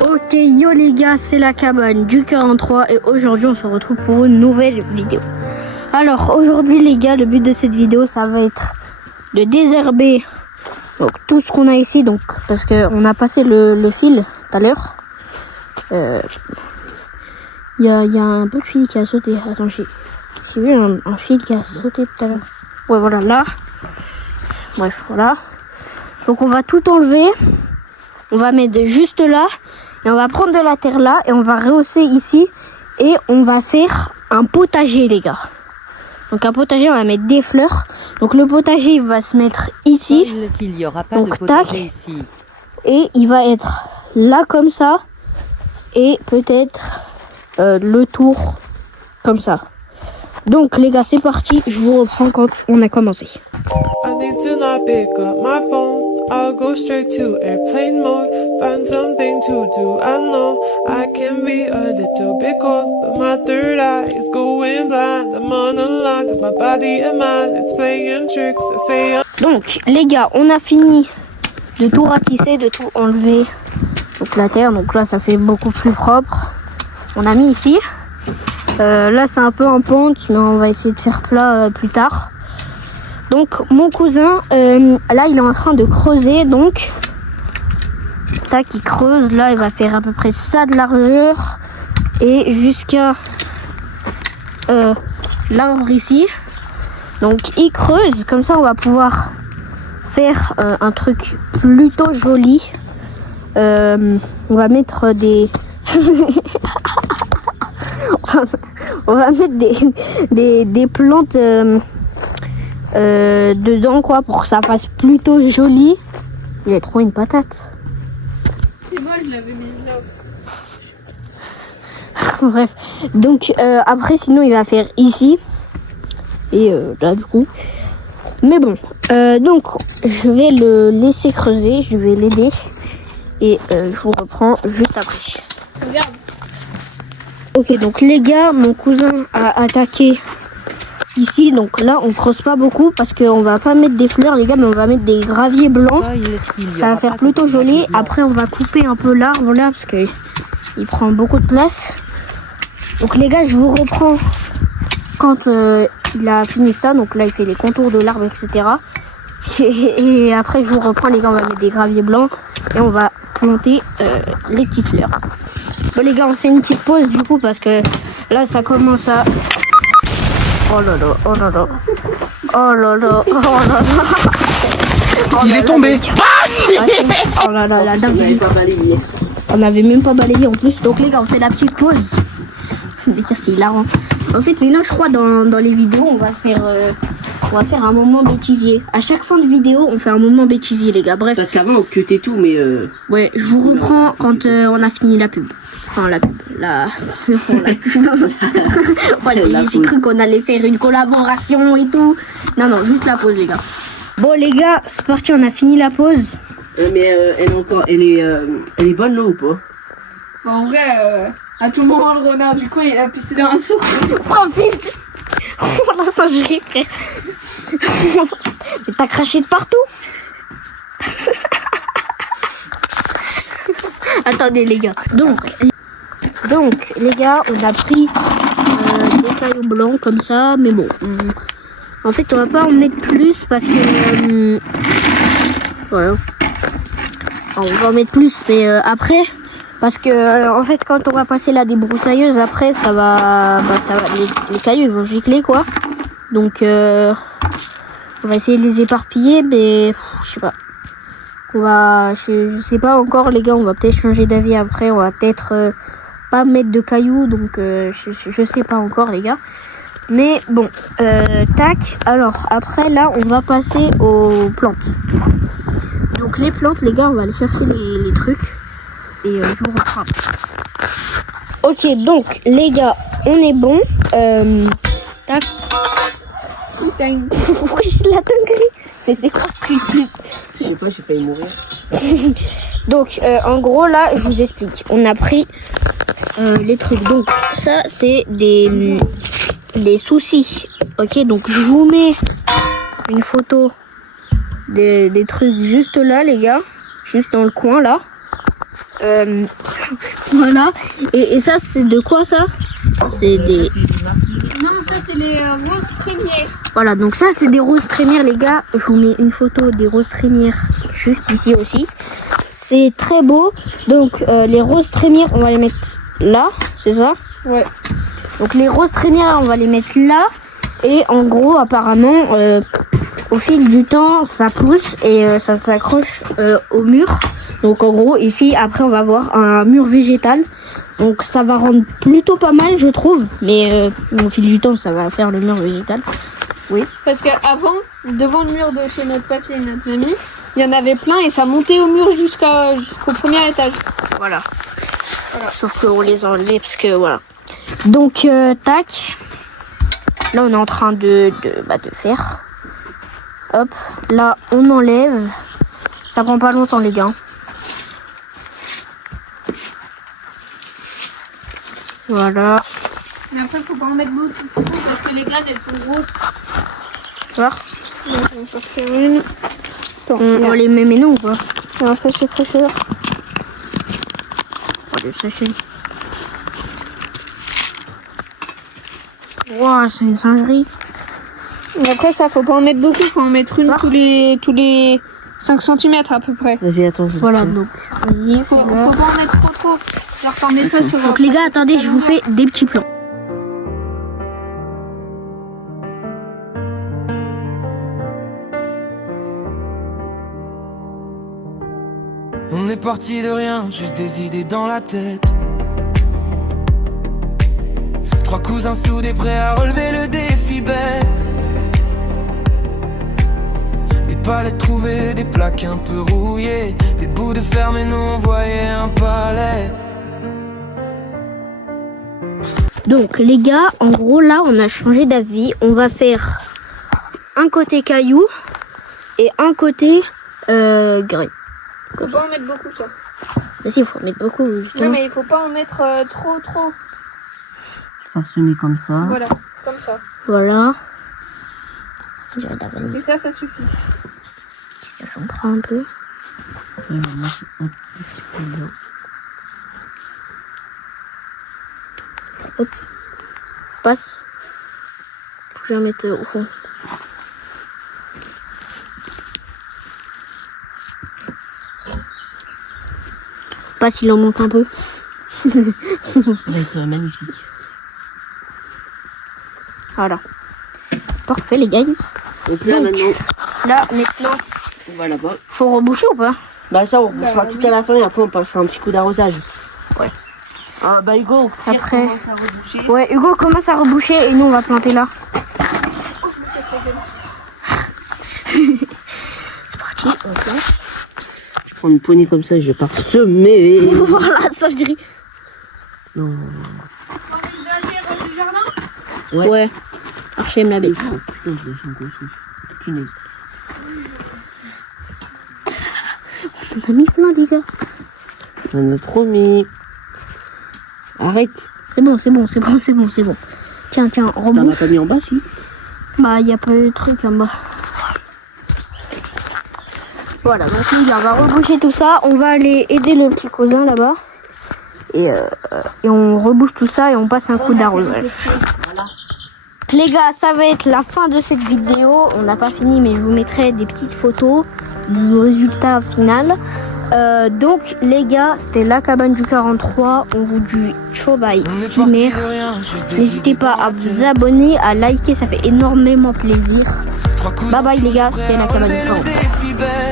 Ok, yo les gars, c'est la cabane du 43 et aujourd'hui on se retrouve pour une nouvelle vidéo. Alors aujourd'hui les gars, le but de cette vidéo ça va être de désherber donc tout ce qu'on a ici, donc parce que on a passé le fil tout à l'heure. Il y a un peu de fil qui a sauté. Attends, j'ai vu un fil qui a sauté tout à l'heure. Ouais, voilà, là. Bref, voilà. Donc on va tout enlever. On va mettre juste là. Et on va prendre de la terre là. Et on va rehausser ici. Et on va faire un potager, les gars. Donc un potager, on va mettre des fleurs. Donc le potager, il va se mettre ici. Il n'y aura pas donc, de potager tac. ici. Et il va être là comme ça. Et peut-être le tour comme ça. Donc les gars, c'est parti. Je vous reprends quand on a commencé. I need to not pick up my phone. I'll go straight to airplane mode. Find something to do. I know I can be a little bit cold, but my third eye is going blind. I'm unaligned with my body and mind. It's playing tricks. I say Donc les gars, on a fini de tout ratisser, de tout enlever. Donc la terre, donc là ça fait beaucoup plus propre. On a mis ici. Là c'est un peu en pente, mais on va essayer de faire plat plus tard. Donc mon cousin, là il est en train de creuser, donc tac, il creuse, là il va faire à peu près ça de largeur et jusqu'à l'arbre ici. Donc il creuse, comme ça on va pouvoir faire un truc plutôt joli. On va mettre des on va mettre des plantes dedans quoi, pour que ça fasse plutôt joli. Il a trop une patate. C'est moi, je l'avais mis là. Bref, donc après sinon il va faire ici et là du coup. Mais bon, donc je vais le laisser creuser, je vais l'aider et je vous reprends juste après. Regarde. Ok, donc les gars, mon cousin a attaqué ici. Donc là, on creuse pas beaucoup parce qu'on va pas mettre des fleurs, les gars, mais on va mettre des graviers blancs. Ça va faire plutôt joli. Après, on va couper un peu l'arbre là parce que il prend beaucoup de place. Donc les gars, je vous reprends quand il a fini ça. Donc là, il fait les contours de l'arbre, etc. Et après, je vous reprends, les gars, on va mettre des graviers blancs et on va planter les petites fleurs. Bon les gars, on fait une petite pause du coup parce que là ça commence à... Oh là là, oh là là, oh là là, oh là là. Il est tombé. Oh là là, la dingue. On n'avait même pas balayé en plus. Donc les gars, on fait la petite pause. Les gars, c'est hilarant. En fait, maintenant je crois dans les vidéos, on va faire un moment bêtisier. À chaque fin de vidéo, on fait un moment bêtisier, les gars. Bref. Parce qu'avant on cutait tout, mais Ouais, je vous reprends quand on a fini la pub. Enfin, la pub. La pub. Ouais, j'ai cru qu'on allait faire une collaboration et tout. Non, non, juste la pause, les gars. Bon, les gars, c'est parti, on a fini la pause. mais elle est bonne là ou pas? Bah, en vrai, à tout moment, le renard du coin, il a pissé dans un source. Oh, vite. Oh là, ça, je ris, frère. Mais t'as craché de partout. Attendez, les gars. Donc, les gars, on a pris des cailloux blancs comme ça, mais bon. En fait, on va pas en mettre plus parce que... voilà. On va en mettre plus, mais après... Parce que, en fait, quand on va passer la débroussailleuse, après, ça va... les cailloux, ils vont gicler, quoi. Donc, on va essayer de les éparpiller, mais... je sais pas. Je sais pas encore, les gars, on va peut-être changer d'avis après. On va peut-être pas mettre de cailloux, donc je sais pas encore, les gars. Mais bon, tac. Alors, après, là, on va passer aux plantes. Donc, les plantes, les gars, on va aller chercher les trucs. Et je vous reprends. Ok, donc, les gars, on est bon. Tac. Pourquoi j'ai la dinguerie? Mais c'est quoi ce truc? Je sais pas, j'ai failli mourir. Donc, en gros, là, je vous explique. On a pris les trucs. Donc, ça, c'est des soucis. Ok, donc je vous mets une photo des trucs juste là, les gars. Juste dans le coin, là. Voilà. Et ça, c'est de quoi ça? C'est des... Non, ça c'est les roses trémières. Voilà, donc ça, c'est des roses trémières, les gars. Je vous mets une photo des roses trémières juste ici aussi. C'est très beau. Donc, les roses trémières, on va les mettre là, c'est ça? Ouais. Donc, les roses trémières, on va les mettre là. Et en gros, apparemment, au fil du temps, ça pousse et ça s'accroche au mur. Donc, en gros, ici, après, on va avoir un mur végétal. Donc, ça va rendre plutôt pas mal, je trouve. Mais au fil du temps, ça va faire le mur végétal. Oui. Parce qu'avant, devant le mur de chez notre papy et notre mamie, il y en avait plein et ça montait au mur jusqu'au premier étage. Voilà. Sauf qu'on les a enlevés parce que voilà. Donc, tac. Là, on est en train de faire. Hop. Là, on enlève. Ça prend pas longtemps, les gars. Voilà. Mais après, faut pas en mettre beaucoup parce que les graines, elles sont grosses. Voilà. Donc, on va sortir une. On les met maintenant ou pas? Un sachet fraîcheur. Oh, le sachet. Wow, c'est une singerie. Et après, ça, faut pas en mettre beaucoup. Faut en mettre une tous les 5 cm à peu près. Vas-y, attends. Voilà, donc, vas-y, Faut pas en mettre trop. Genre, t'en mets ça sur. Donc, les gars, attendez, je vous fais des petits plans. On est parti de rien, juste des idées dans la tête. 3 cousins soudés prêts à relever le défi bête. Des palettes trouvées, des plaques un peu rouillées, des bouts de fer mais nous on voyait un palais. Donc les gars, en gros là on a changé d'avis. On va faire un côté caillou et un côté gris. Faut pas en mettre beaucoup, ça. Mais si, il faut en mettre beaucoup justement. Non, mais il faut pas en mettre trop. Parsemé comme ça. Voilà, comme ça. Voilà. On dirait de la vanille. Et ça suffit. J'en prends un peu. Et maintenant, un petit peu d'eau. Hop. Passe. Faut que je la mette au fond. Passe, il en monte un peu. Ça va être magnifique. Voilà. Parfait les gars. Donc là, maintenant, Maintenant, on va là-bas. faut reboucher ou pas? Bah ça, on rebouchera tout à la fin et après on passera un petit coup d'arrosage. Ouais. Ah bah Hugo, Après. commence à reboucher. Ouais, Hugo commence à reboucher et nous on va planter là. C'est parti, on plante. Je prends une poignée comme ça et je vais parsemer. Voilà, ça je dirais. Non. Du jardin. Ouais. Archem la bête. Oh, putain, je lâche un gros souffle. Punaise. On en a mis plein les gars. On en a trop mis. Arrête. C'est bon. Tiens, T'en as rebouche. pas mis en bas, si? Bah, il y a pas de truc en bas. Voilà, donc les gars, on va reboucher tout ça. On va aller aider le petit cousin là-bas. Et on rebouche tout ça et on passe un coup d'arrosage. Les gars, ça va être la fin de cette vidéo. On n'a pas fini, mais je vous mettrai des petites photos du résultat final. Donc les gars, c'était la cabane du 43. On vous dit ciao bye, On est Cimer. parti de rien, juste des N'hésitez idées pas dans à la vous tête. abonner, à liker, ça fait énormément plaisir. 3 cousins Bye bye, les gars, soudés c'était prêts la à cabane relever du le 43. défi bête.